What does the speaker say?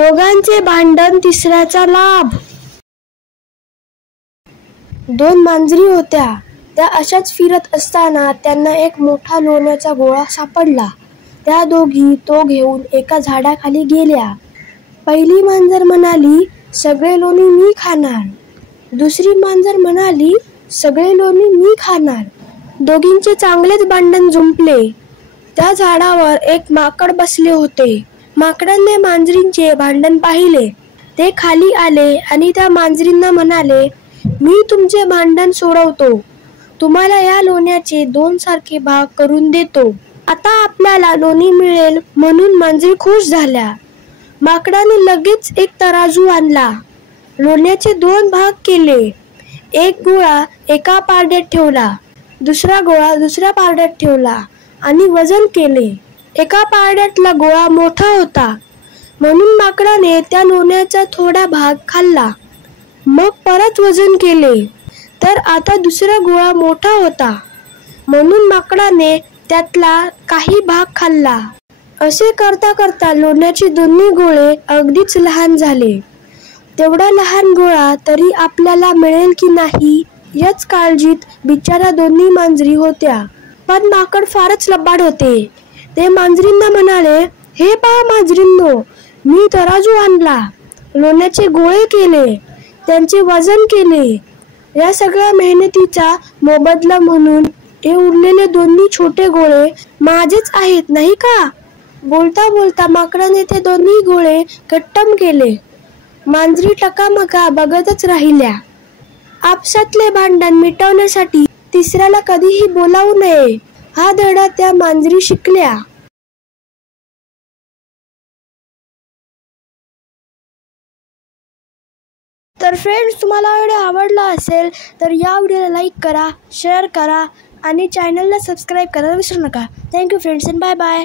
दोघांचे भांडण तिसऱ्याचा लाभ. दोन मांजरी होत्या. त्या अशाच फिरत असताना त्यांना एक मोठा लोण्याचा गोळा सापडला. त्या दोघी तो घेऊन एका झाडाखाली गेल्या. पहिली मांजर म्हणाली, सगळे लोणी मी खाणार. दुसरी मांजर म्हणाली, सगळे लोणी मी खाणार. दोघींचे चांगलेच भांडण जुंपले. त्या झाडावर एक माकड बसले होते. माकडाने मांजरींचे भांडण पाहिले. ते खाली आले आणि त्या मांजरींना म्हणाले, मी तुमचे भांडण सोडवतो. तुम्हाला या लोण्याचे 2 सारखे भाग करून देतो. आता आपल्याला लोणी मिळेल. म्हणून मांजरी खुश झाल्या. माकडाने लगेच एक तराजू आणला. लोण्याचे 2 भाग केले. एक गोळा एका पारड्यात ठेवला, दुसरा गोळा दुसऱ्या पारड्यात ठेवला आणि वजन केले. एका पारड्यातला गोळा मोठा होता, म्हणून माकडाने त्या लोण्याचा थोडा भाग खाल्ला. मग परत वजन केले, तर आता दुसरा गोळा मोठा होता, म्हणून माकडाने त्यातला काही भाग खाल्ला. असे करता करता लोण्याचे दोन्ही गोळे अगदीच लहान झाले. तेवढा लहान गोळा तरी आपल्याला मिळेल की नाही याच काळजीत बिचाऱ्या दोन्ही मांजरी होत्या. पण माकड फारच लबाड होते. ते मांजरींना म्हणाले, हे पहा मांजरींनो, मी तराजू आणला, लोण्याचे गोळे केले, त्यांचे वजन केले. या सगळ्या मेहनतीचा मोबदला म्हणून हे उरलेले दोन्ही छोटे गोळे माझेच आहेत नाही का? बोलता बोलता माकडाने ते दोन्ही गोळे गट्टम केले. मांजरी टकामका बघतच राहिल्या. आपसातले भांडण मिटवण्यासाठी तिसऱ्याला कधीही बोलावू नये, हा धडा त्या मांजरी शिकल्या. तर फ्रेंड्स, तुम्हाला व्हिडिओ आवडला असेल तर या व्हिडिओला लाईक करा, शेअर करा आणि चॅनलला सबस्क्राईब करायला विसरू नका. Thank you friends and bye bye.